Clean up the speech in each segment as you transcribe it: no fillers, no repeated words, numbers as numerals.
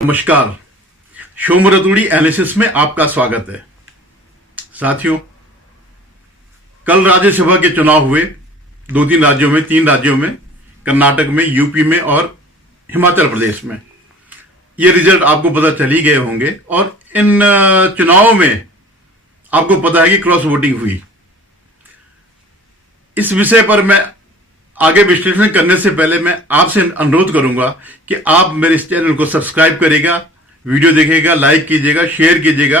नमस्कार, शोम रतूड़ी एनालिसिस में आपका स्वागत है। साथियों, कल राज्यसभा के चुनाव हुए 2-3 राज्यों में, 3 राज्यों में, कर्नाटक में, यूपी में और हिमाचल प्रदेश में। ये रिजल्ट आपको पता चल ही गए होंगे और इन चुनावों में आपको पता है कि क्रॉस वोटिंग हुई। इस विषय पर मैं आगे विश्लेषण करने से पहले मैं आपसे अनुरोध करूंगा कि आप मेरे इस चैनल को सब्सक्राइब करिएगा, वीडियो देखिएगा, लाइक कीजिएगा, शेयर कीजिएगा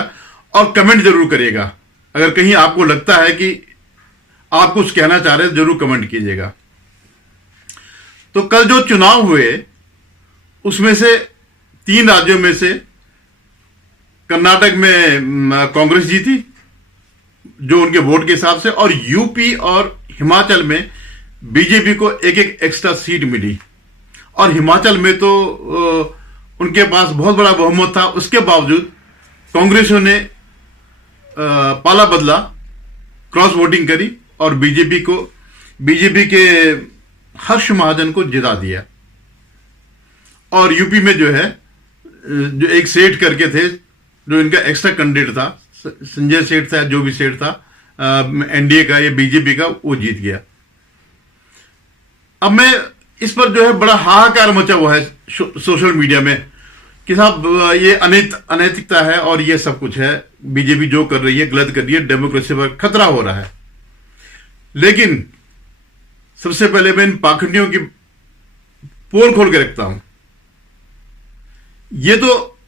और कमेंट जरूर करिएगा। अगर कहीं आपको लगता है कि आप कुछ कहना चाह रहे हैं, जरूर कमेंट कीजिएगा। तो कल जो चुनाव हुए उसमें से 3 राज्यों में से कर्नाटक में कांग्रेस जीती जो उनके वोट के हिसाब से, और यूपी और हिमाचल में बीजेपी को एक एक्स्ट्रा सीट मिली। और हिमाचल में तो उनके पास बहुत बड़ा बहुमत था, उसके बावजूद कांग्रेसियों ने पाला बदला, क्रॉस वोटिंग करी और बीजेपी के हर्ष महाजन को जिता दिया। और यूपी में जो है, जो एक सेठ करके थे, जो इनका एक्स्ट्रा कैंडिडेट था, संजय सेठ था, जो भी सेठ था एनडीए का या बीजेपी का, वो जीत गया। अब मैं इस पर जो है बड़ा हाहाकार मचा हुआ है सोशल मीडिया में कि साहब ये अनैतिकता है और ये सब कुछ है, बीजेपी जो कर रही है गलत कर रही है, डेमोक्रेसी पर खतरा हो रहा है। लेकिन सबसे पहले मैं इन पाखंडियों की पोल खोल के रखता हूं। ये तो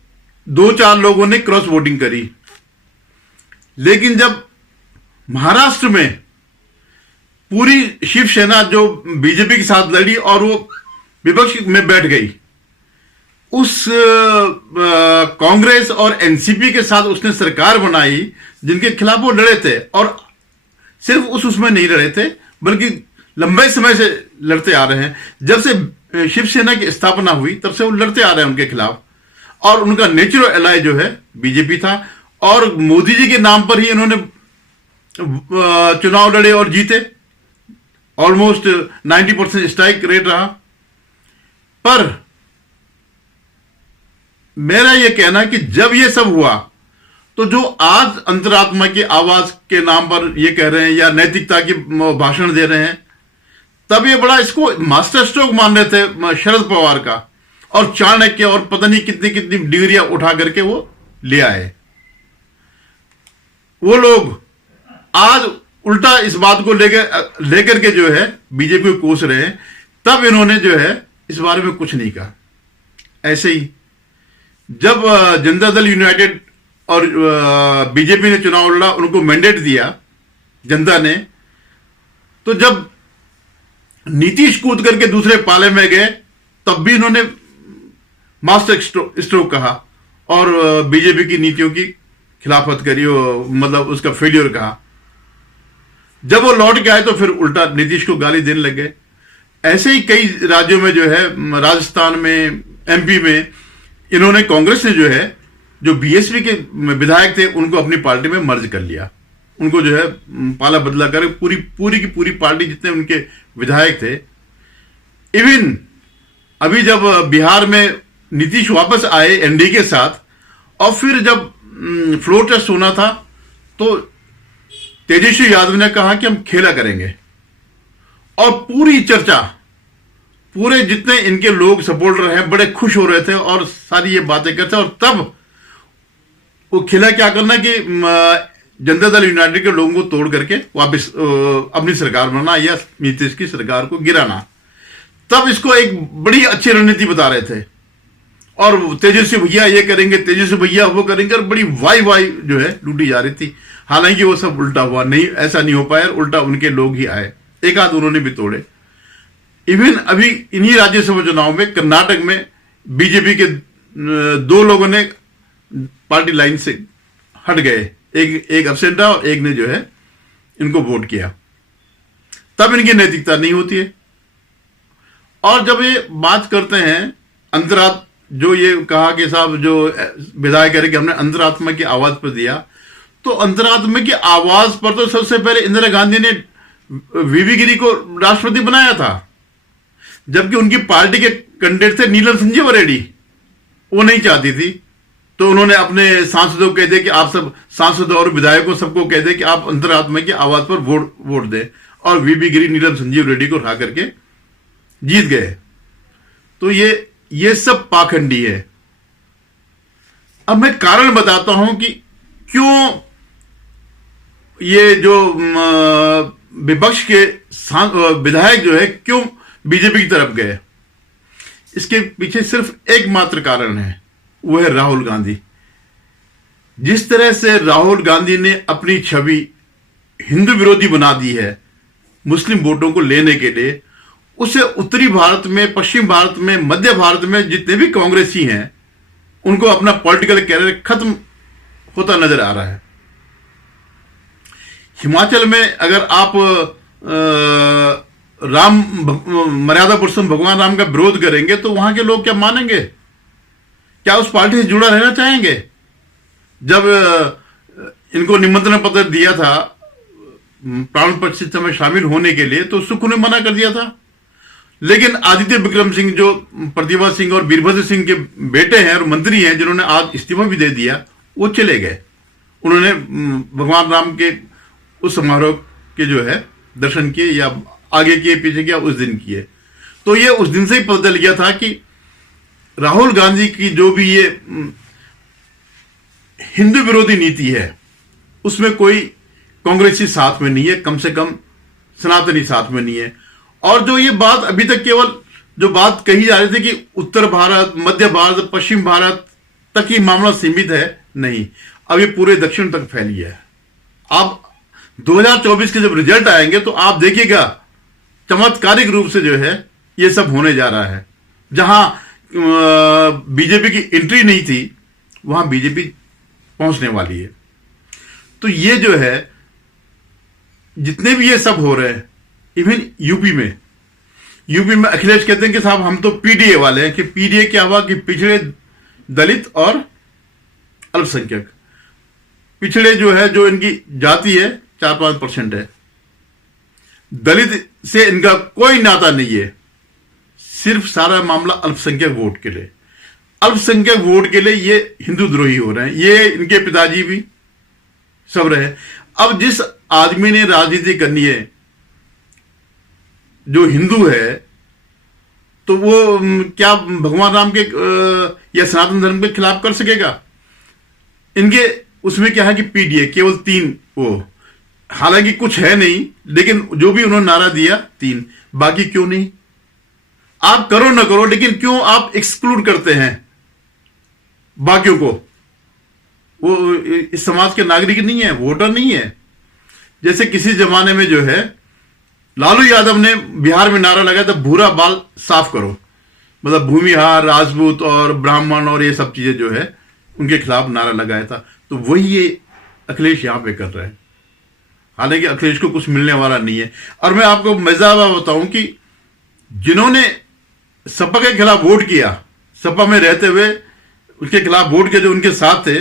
2-4 लोगों ने क्रॉस वोटिंग करी, लेकिन जब महाराष्ट्र में पूरी शिवसेना जो बीजेपी के साथ लड़ी और वो विपक्ष में बैठ गई, उस कांग्रेस और एनसीपी के साथ उसने सरकार बनाई जिनके खिलाफ वो लड़े थे। और सिर्फ उसमें नहीं लड़े थे, बल्कि लंबे समय से लड़ते आ रहे हैं। जब से शिवसेना की स्थापना हुई तब से वो लड़ते आ रहे हैं उनके खिलाफ, और उनका नेचुरल एलाय जो है बीजेपी था। और मोदी जी के नाम पर ही इन्होंने चुनाव लड़े और जीते। ऑलमोस्ट 90% स्ट्राइक रेट रहा। पर मेरा यह कहना कि जब यह सब हुआ तो जो आज अंतरात्मा की आवाज के नाम पर यह कह रहे हैं या नैतिकता की भाषण दे रहे हैं, तब ये बड़ा इसको मास्टर स्ट्रोक मान रहे थे शरद पवार का, और चाणक्य और पता नहीं कितनी कितनी डिग्रियां उठा करके वो ले आए। वो लोग आज उल्टा इस बात को लेकर के जो है बीजेपी को कोस रहे हैं। तब इन्होंने जो है इस बारे में कुछ नहीं कहा। ऐसे ही जब जनता दल यूनाइटेड और बीजेपी ने चुनाव लड़ा, उनको मैंडेट दिया जनता ने, तो जब नीतीश कूद करके दूसरे पाले में गए तब भी इन्होंने मास्टर स्ट्रोक कहा और बीजेपी की नीतियों की खिलाफत करी, मतलब उसका फेलियर कहा। जब वो लौट के आए तो फिर उल्टा नीतीश को गाली देने लग गए। ऐसे ही कई राज्यों में जो है, राजस्थान में, एमपी में, इन्होंने, कांग्रेस ने जो है, जो बीएसपी के विधायक थे उनको अपनी पार्टी में मर्ज कर लिया। उनको जो है पाला बदला कर पूरी की पूरी पार्टी, जितने उनके विधायक थे। इवन अभी जब बिहार में नीतीश वापस आए एनडीए के साथ, और फिर जब फ्लोर टेस्ट होना था तो तेजस्वी यादव ने कहा कि हम खेला करेंगे, और पूरी चर्चा, पूरे जितने इनके लोग सपोर्टर हैं बड़े खुश हो रहे थे और सारी ये बातें करते। और तब वो खेला क्या करना कि जनता दल यूनाइटेड के लोगों को तोड़ करके वापस अपनी सरकार बनाना या नीतीश की सरकार को गिराना। तब इसको एक बड़ी अच्छी रणनीति बता रहे थे, और तेजस्वी भैया ये करेंगे, तेजस्वी भैया वो करेंगे, और बड़ी वाई जो है लूटी जा रही थी। हालांकि वो सब उल्टा हुआ, नहीं, ऐसा नहीं हो पाया। उल्टा उनके लोग ही आए, एक आध उन्होंने भी तोड़े। इवन अभी इन्हीं राज्यसभा चुनाव में कर्नाटक में बीजेपी के 2 लोगों ने पार्टी लाइन से हट गए, एक एब्सेंट था और एक ने जो है इनको वोट किया। तब इनकी नैतिकता नहीं होती है। और जब ये बात करते हैं जो ये कहा कि साहब जो विधायक कह रहे कि हमने अंतरात्मा की आवाज पर दिया, तो अंतरात्मा की आवाज पर तो सबसे पहले इंदिरा गांधी ने वीवी गिरी को राष्ट्रपति बनाया था, जबकि उनकी पार्टी के कैंडिडेट थे नीलम संजीव रेड्डी। वो नहीं चाहती थी। तो उन्होंने अपने सांसदों को कह दिया कि आप सब सांसदों और विधायकों सबको कह दे कि आप अंतरात्मा की आवाज पर वोट दें, और वीबी गिरी नीलम संजीव रेड्डी को हरा करके जीत गए। तो ये सब पाखंडी है। अब मैं कारण बताता हूं कि क्यों ये जो विपक्ष के विधायक जो है क्यों बीजेपी की तरफ गए। इसके पीछे सिर्फ एकमात्र कारण है, वो है राहुल गांधी। जिस तरह से राहुल गांधी ने अपनी छवि हिंदू विरोधी बना दी है मुस्लिम वोटों को लेने के लिए, उसे उत्तरी भारत में, पश्चिम भारत में, मध्य भारत में जितने भी कांग्रेसी हैं उनको अपना पॉलिटिकल कैरियर खत्म होता नजर आ रहा है। हिमाचल में अगर आप मर्यादा पुरुषोत्तम भगवान राम का विरोध करेंगे तो वहां के लोग क्या मानेंगे? क्या उस पार्टी से जुड़ा रहना चाहेंगे? जब इनको निमंत्रण पत्र दिया था प्राण प्रतिष्ठा में शामिल होने के लिए तो सुख ने मना कर दिया था। लेकिन आदित्य विक्रम सिंह जो प्रतिभा सिंह और वीरभद्र सिंह के बेटे हैं और मंत्री हैं, जिन्होंने आज इस्तीफा भी दे दिया, वो चले गए। उन्होंने भगवान राम के उस समारोह के जो है दर्शन किए, या आगे किए पीछे किया, उस दिन किए। तो ये उस दिन से ही पता चल गया था कि राहुल गांधी की जो भी ये हिंदू विरोधी नीति है उसमें कोई कांग्रेसी साथ में नहीं है, कम से कम सनातनी साथ में नहीं है। और जो ये बात अभी तक केवल जो बात कही जा रही थी कि उत्तर भारत, मध्य भारत, पश्चिम भारत तक ही मामला सीमित है, नहीं, अब ये पूरे दक्षिण तक फैल गया है। अब 2024 के जब रिजल्ट आएंगे तो आप देखिएगा चमत्कारिक रूप से जो है ये सब होने जा रहा है। जहां बीजेपी की एंट्री नहीं थी वहां बीजेपी पहुंचने वाली है। तो ये जो है जितने भी ये सब हो रहे हैं, इवन यूपी में अखिलेश कहते हैं कि साहब हम तो पीडीए वाले हैं। कि पीडीए क्या हुआ कि पिछड़े, दलित और अल्पसंख्यक। पिछड़े जो है, जो इनकी जाति है 4-5% है, दलित से इनका कोई नाता नहीं है, सिर्फ सारा मामला अल्पसंख्यक वोट के लिए। अल्पसंख्यक वोट के लिए ये हिंदू द्रोही हो रहे हैं। ये इनके पिताजी भी सब रहे। अब जिस आदमी ने राजनीति करनी है जो हिंदू है, तो वो क्या भगवान राम के या सनातन धर्म के खिलाफ कर सकेगा? इनके उसमें क्या है कि पीडीए केवल 3 वो, हालांकि कुछ है नहीं, लेकिन जो भी उन्होंने नारा दिया 3, बाकी क्यों नहीं? आप करो ना करो, लेकिन क्यों आप एक्सक्लूड करते हैं बाकियों को? वो इस समाज के नागरिक नहीं है, वोटर नहीं है। जैसे किसी जमाने में जो है लालू यादव ने बिहार में नारा लगाया था, भूरा बाल साफ करो, मतलब भूमिहार, राजपूत और ब्राह्मण और ये सब चीजें जो है उनके खिलाफ नारा लगाया था। तो वही ये अखिलेश यहां पे कर रहे हैं। हालांकि अखिलेश को कुछ मिलने वाला नहीं है। और मैं आपको मजेदार बताऊं कि जिन्होंने सपा के खिलाफ वोट किया, सपा में रहते हुए उसके खिलाफ वोट किया, जो उनके साथ थे,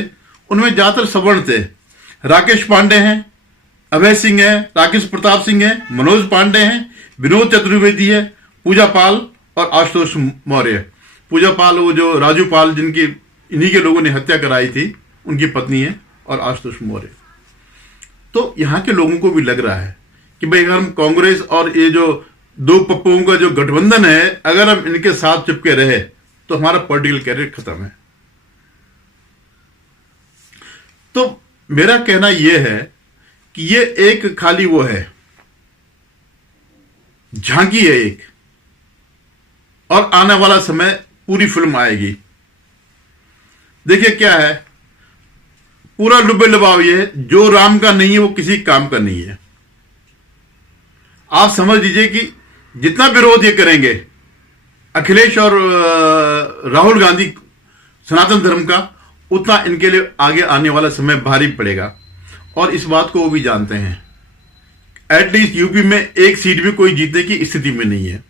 उनमें ज्यादातर सवर्ण थे। राकेश पांडे हैं, अभय सिंह है, राकेश प्रताप सिंह है, मनोज पांडे हैं, विनोद चतुर्वेदी है, पूजा पाल और आशुतोष मौर्य। पूजा पाल वो जो राजू पाल जिनकी इन्हीं के लोगों ने हत्या कराई थी, उनकी पत्नी है, और आशुतोष मौर्य। तो यहां के लोगों को भी लग रहा है कि भाई अगर हम कांग्रेस और ये जो 2 पप्पुओं का जो गठबंधन है, अगर हम इनके साथ चिपके रहे तो हमारा पॉलिटिकल कैरियर खत्म है। तो मेरा कहना यह है कि ये एक खाली वो है, झांकी है एक, और आने वाला समय पूरी फिल्म आएगी। देखिए क्या है, पूरा लुबे लुभाव ये है, जो राम का नहीं है वो किसी काम का नहीं है। आप समझ लीजिए कि जितना विरोध ये करेंगे अखिलेश और राहुल गांधी सनातन धर्म का, उतना इनके लिए आगे आने वाला समय भारी पड़ेगा। और इस बात को वो भी जानते हैं। एटलीस्ट यूपी में एक सीट भी कोई जीतने की स्थिति में नहीं है।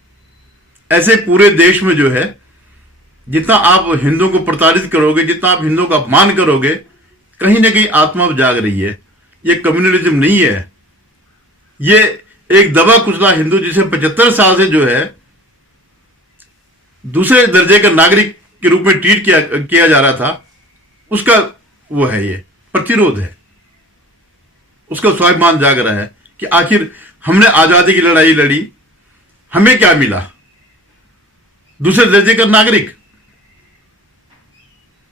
ऐसे पूरे देश में जो है, जितना आप हिंदुओं को प्रताड़ित करोगे, जितना आप हिंदुओं का अपमान करोगे, कहीं ना कहीं आत्मा जाग रही है। ये कम्युनलिज्म नहीं है, ये एक दबा कुचला हिंदू जिसे 75 साल से जो है दूसरे दर्जे का नागरिक के रूप में ट्रीट किया जा रहा था, उसका वो है, ये प्रतिरोध है, उसका स्वाभिमान जाग रहा है कि आखिर हमने आजादी की लड़ाई लड़ी, हमें क्या मिला? दूसरे दर्जे का नागरिक।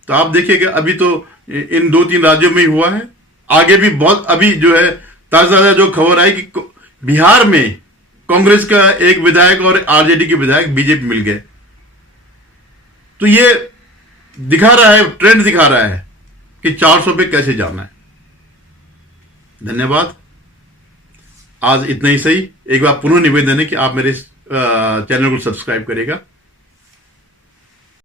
तो आप देखिएगा अभी तो इन 2-3 राज्यों में ही हुआ है, आगे भी बहुत, अभी जो है ताजा जो खबर आई कि बिहार में कांग्रेस का एक विधायक और आरजेडी के विधायक बीजेपी मिल गए। तो ये दिखा रहा है, ट्रेंड दिखा रहा है कि 400 पे कैसे जाना है। धन्यवाद, आज इतना ही सही। एक बार पुनः निवेदन है कि आप मेरे चैनल को सब्सक्राइब करिएगा।